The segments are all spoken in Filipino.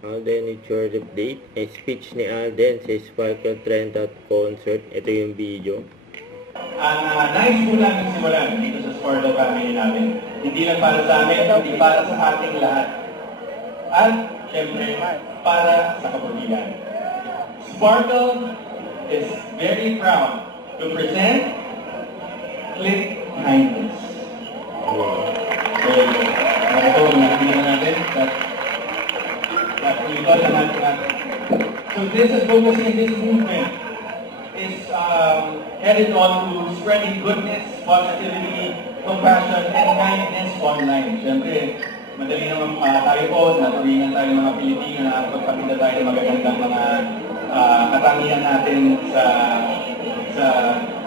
Alden with short update. Speech ni Alden sa Sparkle Trend at concert. Ito yung video. Ang nais po namin simulan dito sa Sparkle family namin. Hindi lang para sa amin, hindi para sa ating lahat. At, syempre, para sa kapatiran. Sparkle is very proud to present Click Kindness. Wow. So, ito, nakikita natin. So this is focusing, this movement is headed on to spreading goodness, positivity, compassion, and kindness online. Siyempre, madali naman tayo po, naturingan tayo mga Pilipino na pagpakita tayo ng magagandang mga katangian natin sa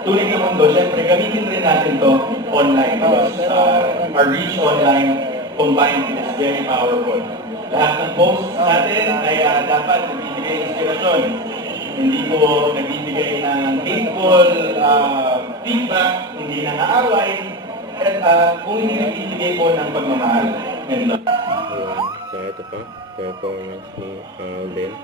tunay na mundo. Siyempre, gamitin rin natin to online because our reach online combined is very powerful. Lahat ng posts natin ay dapat nagbibigay inspirasyon. Hindi po nagbibigay ng hateful feedback, hindi nang-aaway, at kung hindi nagbibigay po ng pagmamahal. Ganun. Ayan. So, ito pa. Performance ni Alden.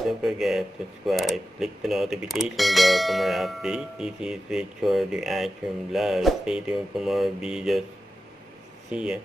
Don't forget to subscribe, click the notification bell for more updates. This is Richard Reaction Vlog. Stay tuned for more videos. See ya.